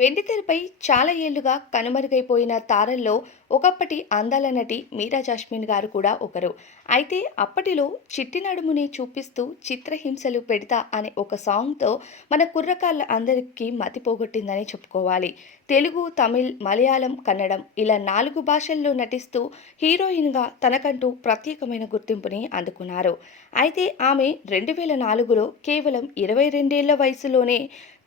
వెండితెరపై చాలా ఏళ్ళుగా కనుమరుగైపోయిన తారల్లో ఒకప్పటి అందాల నటి మీరా జాస్మిన్ గారు కూడా ఒకరు. అయితే అప్పటిలో చిట్టి నడుముని చూపిస్తూ చిత్రహింసలు పెడతా అనే ఒక సాంగ్తో మన కుర్రకాళ్ళ అందరికీ మతి పోగొట్టిందని చెప్పుకోవాలి. తెలుగు తమిళ్ మలయాళం కన్నడం ఇలా నాలుగు భాషల్లో నటిస్తూ హీరోయిన్గా తనకంటూ ప్రత్యేకమైన గుర్తింపుని అందుకున్నారు. అయితే ఆమె రెండు వేల నాలుగులో కేవలం ఇరవై రెండేళ్ళ వయసులోనే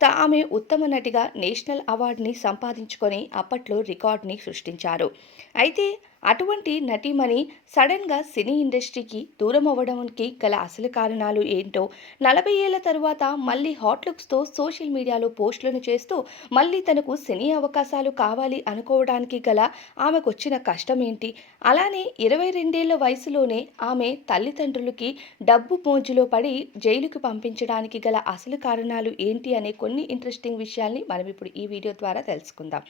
ఆమె ఉత్తమ నటిగా నేషనల్ అవార్డుని సంపాదించుకొని అప్పట్లో రికార్డుని సృష్టించారు. అయితే అటువంటి నటీమణి సడన్గా సినీ ఇండస్ట్రీకి దూరం అవ్వడానికి గల అసలు కారణాలు ఏంటో నలభై ఏళ్ళ తరువాత మళ్ళీ హాట్ లుక్స్తో సోషల్ మీడియాలో పోస్టులను చేస్తూ మళ్ళీ తనకు సినీ అవకాశాలు కావాలి అనుకోవడానికి గల ఆమెకు వచ్చిన కష్టం ఏంటి అలానే ఇరవై రెండేళ్ళ వయసులోనే ఆమె తల్లిదండ్రులకి డబ్బు మోజులో పడి జైలుకు పంపించడానికి గల అసలు కారణాలు ఏంటి అనే కొన్ని ఇంట్రెస్టింగ్ విషయాల్ని మనం ఇప్పుడు ఈ వీడియో ద్వారా తెలుసుకుందాం.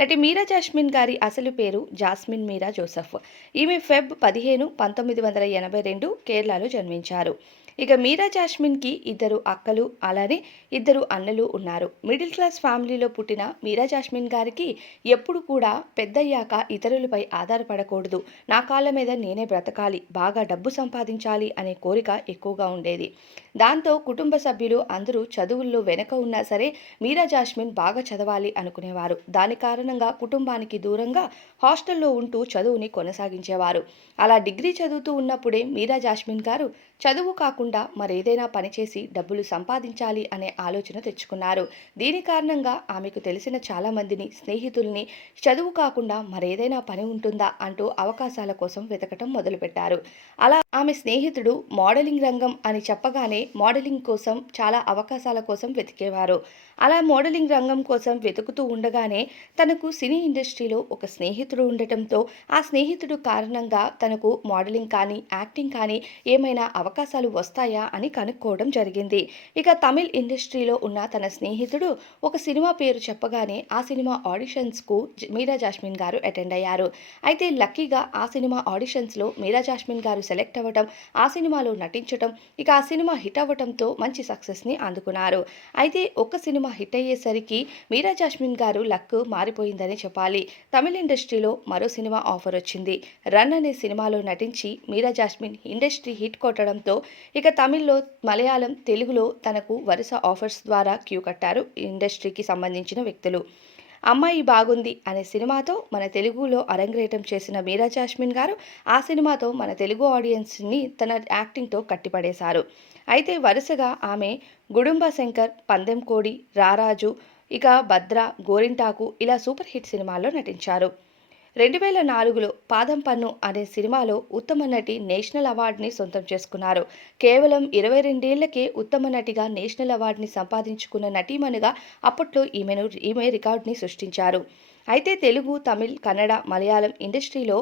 నటి మీరా జాస్మిన్ గారి అసలు పేరు జాస్మిన్ మీరా జోసఫ్. ఈమె ఫెబ్ పదిహేను పంతొమ్మిది వందల ఎనభై రెండు కేరళలో జన్మించారు. ఇక మీరా జాస్మిన్కి ఇద్దరు అక్కలు అలానే ఇద్దరు అన్నలు ఉన్నారు. మిడిల్ క్లాస్ ఫ్యామిలీలో పుట్టిన మీరా జాస్మిన్ గారికి ఎప్పుడు కూడా పెద్దయ్యాక ఇతరులపై ఆధారపడకూడదు. నా కాళ్ళ మీద నేనే బ్రతకాలి బాగా డబ్బు సంపాదించాలి అనే కోరిక ఎక్కువగా ఉండేది. దాంతో కుటుంబ సభ్యులు అందరూ చదువుల్లో వెనక ఉన్నా సరే మీరా జాస్మిన్ బాగా చదవాలి అనుకునేవారు. దాని కారణంగా కుటుంబానికి దూరంగా హాస్టల్లో ఉంటూ చదువుని కొనసాగించేవారు. అలా డిగ్రీ చదువుతూ ఉన్నప్పుడే మీరా జాస్మిన్ గారు చదువు కాకుండా మరేదైనా పని చేసి డబ్బులు సంపాదించాలి అనే ఆలోచన తెచ్చుకున్నారు. దీని కారణంగా ఆమెకు తెలిసిన చాలా మందిని స్నేహితుల్ని చదువు కాకుండా మరేదైనా పని ఉంటుందా అంటూ అవకాశాల కోసం వెతకటం మొదలుపెట్టారు. అలా ఆమె స్నేహితుడు మోడలింగ్ రంగం అని చెప్పగానే మోడలింగ్ కోసం చాలా అవకాశాల కోసం వెతికేవారు. అలా మోడలింగ్ రంగం కోసం వెతుకుతూ ఉండగానే తనకు సినీ ఇండస్ట్రీలో ఒక స్నేహితుడు ఉండటంతో ఆ స్నేహితుడు కారణంగా తనకు మోడలింగ్ కానీ యాక్టింగ్ కానీ ఏమైనా అవకాశాలు వస్తాయి అని కనుక్కోవడం జరిగింది. ఇక తమిళ్ ఇండస్ట్రీలో ఉన్న తన స్నేహితుడు ఒక సినిమా పేరు చెప్పగానే ఆ సినిమా ఆడిషన్స్కు మీరా జాస్మిన్ గారు అటెండ్ అయ్యారు. అయితే లక్కీగా ఆ సినిమా ఆడిషన్స్లో మీరా జాస్మిన్ గారు సెలెక్ట్ అవ్వటం ఆ సినిమాలో నటించటం ఇక ఆ సినిమా హిట్ అవ్వటంతో మంచి సక్సెస్ని అందుకున్నారు. అయితే ఒక్క సినిమా హిట్ అయ్యేసరికి మీరా జాస్మిన్ గారు లక్ మారిపోయిందని చెప్పాలి. తమిళ ఇండస్ట్రీలో మరో సినిమా ఆఫర్ వచ్చింది. రన్ అనే సినిమాలో నటించి మీరా జాస్మిన్ ఇండస్ట్రీ హిట్ కొట్టడంతో ఇక తమిళ్ళో మలయాళం తెలుగులో తనకు వరుస ఆఫర్స్ ద్వారా క్యూ కట్టారు ఇండస్ట్రీకి సంబంధించిన వ్యక్తులు. అమ్మాయి బాగుంది అనే సినిమాతో మన తెలుగులో అరంగేటం చేసిన మీరా జాస్మిన్ గారు ఆ సినిమాతో మన తెలుగు ఆడియన్స్ని తన యాక్టింగ్తో కట్టిపడేశారు. అయితే వరుసగా ఆమె గుడుంబ శంకర్ పందెంకోడి రారాజు ఇక భద్ర గోరింటాకు ఇలా సూపర్ హిట్ సినిమాల్లో నటించారు. రెండు వేల నాలుగులో పాదం పన్ను అనే సినిమాలో ఉత్తమ నటి నేషనల్ అవార్డుని సొంతం చేసుకున్నారు. కేవలం ఇరవై రెండేళ్ళకే ఉత్తమ నటిగా నేషనల్ అవార్డుని సంపాదించుకున్న నటీమణిగా అప్పట్లో ఈమెను ఈమె రికార్డుని సృష్టించారు. అయితే తెలుగు తమిళ్ కన్నడ మలయాళం ఇండస్ట్రీలో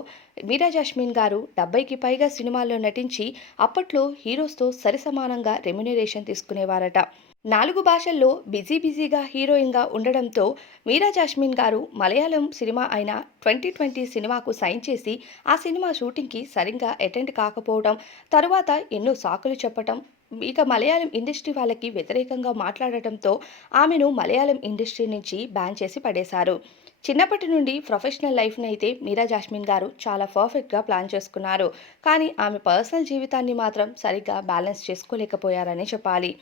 మీరా జాస్మిన్ గారు డెబ్బైకి పైగా సినిమాల్లో నటించి అప్పట్లో హీరోస్తో సరిసమానంగా రెమ్యునరేషన్ తీసుకునేవారట. నాలుగు భాషల్లో బిజీ బిజీగా హీరోయిన్గా ఉండడంతో మీరా జాస్మిన్ గారు మలయాళం సినిమా అయిన ట్వంటీ ట్వంటీ సినిమాకు సైన్ చేసి ఆ సినిమా షూటింగ్కి సరిగ్గా అటెండ్ కాకపోవడం తరువాత ఎన్నో సాకులు చెప్పటం ఇక మలయాళం ఇండస్ట్రీ వాళ్ళకి వ్యతిరేకంగా మాట్లాడటంతో ఆమెను మలయాళం ఇండస్ట్రీ నుంచి బ్యాన్ చేసి పడేశారు. చిన్నప్పటి నుండి ప్రొఫెషనల్ లైఫ్ని అయితే మీరా జాస్మిన్ గారు చాలా పర్ఫెక్ట్గా ప్లాన్ చేసుకున్నారు. కానీ ఆమె పర్సనల్ జీవితాన్ని మాత్రం సరిగ్గా బ్యాలెన్స్ చేసుకోలేకపోయారని చెప్పాలి.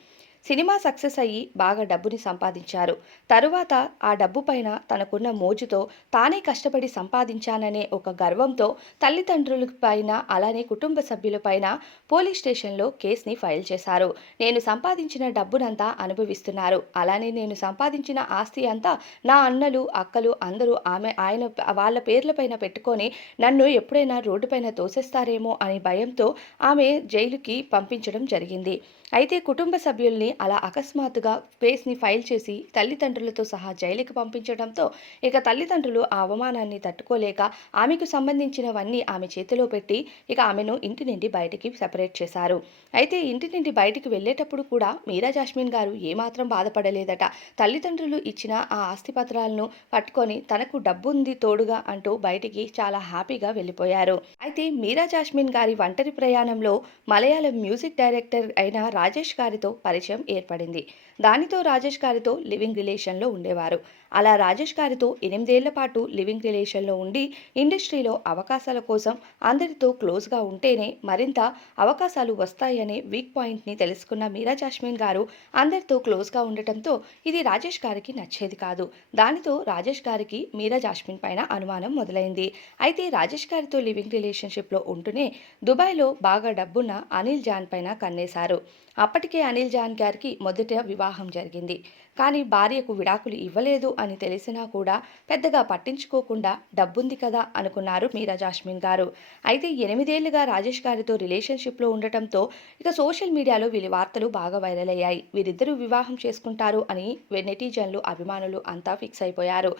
సినిమా సక్సెస్ అయ్యి బాగా డబ్బుని సంపాదించారు. తరువాత ఆ డబ్బు పైన తనకున్న మోజుతో తానే కష్టపడి సంపాదించాననే ఒక గర్వంతో తల్లిదండ్రుల పైన అలానే కుటుంబ సభ్యులపైన పోలీస్ స్టేషన్లో కేసుని ఫైల్ చేశారు. నేను సంపాదించిన డబ్బునంతా అనుభవిస్తున్నారు. అలానే నేను సంపాదించిన ఆస్తి అంతా నా అన్నలు అక్కలు అందరూ ఆమె ఆయన వాళ్ళ పేర్లపైన పెట్టుకొని నన్ను ఎప్పుడైనా రోడ్డుపైన తోసేస్తారేమో అనే భయంతో ఆమె జైలుకి పంపించడం జరిగింది. అయితే కుటుంబ సభ్యుల్ని అలా అకస్మాత్తుగా కేసుని ఫైల్ చేసి తల్లిదండ్రులతో సహా జైలుకి పంపించడంతో ఇక తల్లిదండ్రులు ఆ అవమానాన్ని తట్టుకోలేక ఆమెకు సంబంధించినవన్నీ ఆమె చేతిలో పెట్టి ఇక ఆమెను ఇంటి నుండి బయటికి సెపరేట్ చేశారు. అయితే ఇంటి నుండి బయటికి వెళ్ళేటప్పుడు కూడా మీరా జాస్మిన్ గారు ఏమాత్రం బాధపడలేదట. తల్లిదండ్రులు ఇచ్చిన ఆ ఆస్తిపత్రాలను పట్టుకొని తనకు డబ్బు ఉంది తోడుగా అంటూ బయటికి చాలా హ్యాపీగా వెళ్ళిపోయారు. అయితే మీరా జాస్మిన్ గారి ఒంటరి ప్రయాణంలో మలయాళం మ్యూజిక్ డైరెక్టర్ అయిన రాజేష్ గారితో పరిచయం ఏర్పడింది. దానితో రాజేష్ గారితో లివింగ్ రిలేషన్లో ఉండేవారు. అలా రాజేష్ గారితో ఎనిమిదేళ్ళ పాటు లివింగ్ రిలేషన్లో ఉండి ఇండస్ట్రీలో అవకాశాల కోసం అందరితో క్లోజ్గా ఉంటేనే మరింత అవకాశాలు వస్తాయనే వీక్ పాయింట్ని తెలుసుకున్న మీరా జాస్మిన్ గారు అందరితో క్లోజ్గా ఉండటంతో ఇది రాజేష్ గారికి నచ్చేది కాదు. దానితో రాజేష్ గారికి మీరా జాస్మిన్ పైన అనుమానం మొదలైంది. అయితే రాజేష్ గారితో లివింగ్ రిలేషన్షిప్లో ఉంటూనే దుబాయ్లో బాగా డబ్బున్న అనిల్ జాన్ పైన కన్నేశారు. అప్పటికే అనిల్ జాన్ గారికి మొదట వివాహం జరిగింది. కానీ భార్యకు విడాకులు ఇవ్వలేదు అని తెలిసినా కూడా పెద్దగా పట్టించుకోకుండా డబ్బుంది కదా అనుకున్నారు మీరా జాస్మిన్ గారు. అయితే ఎనిమిదేళ్ళుగా రాజేష్ గారితో రిలేషన్షిప్లో ఉండటంతో ఇక సోషల్ మీడియాలో వీరి వార్తలు బాగా వైరల్ అయ్యాయి. వీరిద్దరూ వివాహం చేసుకుంటారు అని నెటిజన్లు అభిమానులు అంతా ఫిక్స్ అయిపోయారు.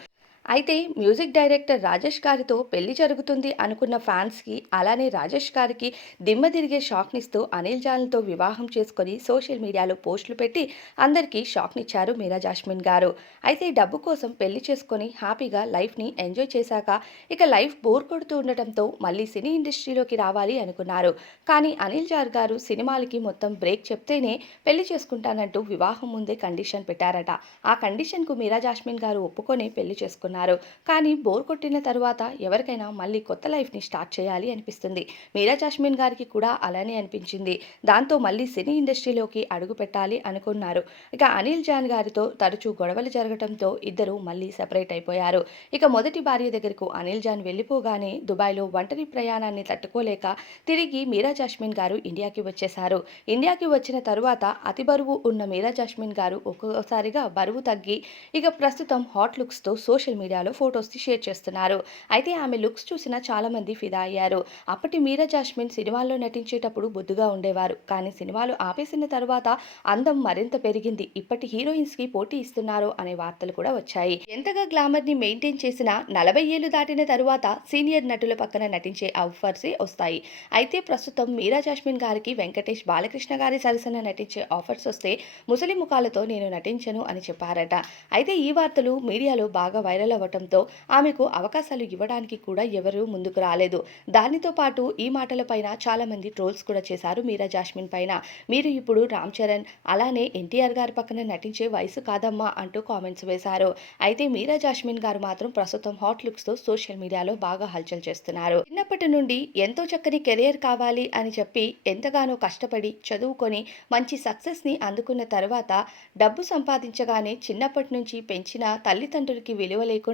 అయితే మ్యూజిక్ డైరెక్టర్ రాజేష్ గారితో పెళ్ళి జరుగుతుంది అనుకున్న ఫ్యాన్స్కి అలానే రాజేష్ గారికి దిమ్మ తిరిగే షాక్నిస్తూ అనిల్ జాన్తో వివాహం చేసుకొని సోషల్ మీడియాలో పోస్టులు పెట్టి అందరికీ షాక్నిచ్చారు మీరా జాస్మిన్ గారు. అయితే డబ్బు కోసం పెళ్ళి చేసుకొని హ్యాపీగా లైఫ్ని ఎంజాయ్ చేశాక ఇక లైఫ్ బోర్ కొడుతూ ఉండటంతో మళ్ళీ సినీ ఇండస్ట్రీలోకి రావాలి అనుకున్నారు. కానీ అనిల్ జార్ గారు సినిమాలకి మొత్తం బ్రేక్ చెప్తేనే పెళ్ళి చేసుకుంటానంటూ వివాహం ముందే కండిషన్ పెట్టారట. ఆ కండిషన్కు మీరా జాస్మిన్ గారు ఒప్పుకొని పెళ్ళి చేసుకున్నారు. ఉన్నారు కానీ బోర్ కొట్టిన తరువాత ఎవరికైనా మళ్ళీ కొత్త లైఫ్ని స్టార్ట్ చేయాలి అనిపిస్తుంది. మీరా జాస్మిన్ గారికి కూడా అలానే అనిపించింది. దాంతో మళ్ళీ సినీ ఇండస్ట్రీలోకి అడుగు పెట్టాలి అనుకున్నారు. ఇక అనిల్ జాన్ గారితో తరచూ గొడవలు జరగడంతో ఇద్దరు మళ్ళీ సెపరేట్ అయిపోయారు. ఇక మొదటి భార్య దగ్గరకు అనిల్ జాన్ వెళ్ళిపోగానే దుబాయ్లో ఒంటరి ప్రయాణాన్ని తట్టుకోలేక తిరిగి మీరా జాస్మిన్ గారు ఇండియాకి వచ్చేశారు. ఇండియాకి వచ్చిన తరువాత అతి బరువు ఉన్న మీరా జాస్మిన్ గారు ఒక్కొక్కసారిగా బరువు తగ్గి ఇక ప్రస్తుతం హాట్ లుక్స్తో సోషల్ మీడియాలో ఫొటోస్ షేర్ చేస్తున్నారు. అయితే ఆమె లుక్స్ చూసిన చాలా మంది ఫిదా అయ్యారు. అప్పటి మీరా జాస్మిన్ సినిమాల్లో నటించేటప్పుడు బొద్దుగా ఉండేవారు. కానీ సినిమాలు ఆపేసిన తర్వాత అందం మరింత పెరిగింది. ఇప్పటి హీరోయిన్స్కి పోటీ ఇస్తున్నారు అనే వార్తలు కూడా వచ్చాయి. ఎంతగా గ్లామర్ని మెయింటైన్ చేసినా నలభై ఏళ్ళు దాటిన తరువాత సీనియర్ నటుల పక్కన నటించే ఆఫర్సే వస్తాయి. అయితే ప్రస్తుతం మీరా జాస్మిన్ గారికి వెంకటేష్ బాలకృష్ణ గారి సరసన నటించే ఆఫర్స్ వస్తే ముసలి ముఖాలతో నేను నటించను అని చెప్పారట. అయితే ఈ వార్తలు మీడియాలో బాగా వైరల్ అవ్వటంతో ఆమెకు అవకాశాలు ఇవ్వడానికి కూడా ఎవరూ ముందుకు రాలేదు. దానితో పాటు ఈ మాటలపైన చాలా మంది ట్రోల్స్ కూడా చేశారు మీరా జాస్మిన్ పైన. మీరు ఇప్పుడు రామ్ చరణ్ అలానే ఎన్టీఆర్ గారి పక్కన నటించే వయసు కాదమ్మా అంటూ కామెంట్స్ వేశారు. అయితే మీరా జాస్మిన్ గారు మాత్రం ప్రస్తుతం హాట్ లుక్స్తో సోషల్ మీడియాలో బాగా హల్చల్ చేస్తున్నారు. చిన్నప్పటి నుండి ఎంతో చక్కని కెరియర్ కావాలి అని చెప్పి ఎంతగానో కష్టపడి చదువుకొని మంచి సక్సెస్ని అందుకున్న తర్వాత డబ్బు సంపాదించగానే చిన్నప్పటి నుంచి పెంచిన తల్లిదండ్రులకి విలువ లేకుండా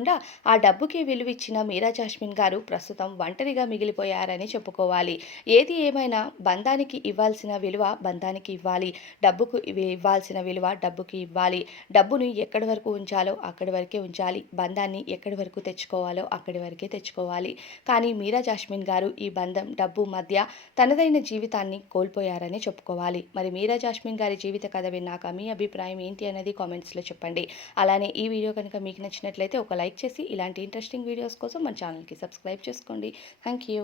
ఆ డబ్బుకి విలువిచ్చిన మీరా జాస్మిన్ గారు ప్రస్తుతం ఒంటరిగా మిగిలిపోయారని చెప్పుకోవాలి. ఏది ఏమైనా బంధానికి ఇవ్వాల్సిన విలువ బంధానికి ఇవ్వాలి. డబ్బుకు ఇవ్వాల్సిన విలువ డబ్బుకి ఇవ్వాలి. డబ్బును ఎక్కడి వరకు ఉంచాలో అక్కడి వరకే ఉంచాలి. బంధాన్ని ఎక్కడి వరకు తెచ్చుకోవాలో అక్కడి వరకే తెచ్చుకోవాలి. కానీ మీరా జాస్మిన్ గారు ఈ బంధం డబ్బు మధ్య తనదైన జీవితాన్ని కోల్పోయారని చెప్పుకోవాలి. మరి మీరా జాస్మిన్ గారి జీవిత కథ విన్నాక మీ అభిప్రాయం ఏంటి అనేది కామెంట్స్లో చెప్పండి. అలానే ఈ వీడియో కనుక మీకు నచ్చినట్లయితే ఒక లైక్ చేసి ఇలాంటి ఇంట్రెస్టింగ్ వీడియోస్ కోసం మన ఛానల్కి సబ్స్క్రైబ్ చేసుకోండి. Thank you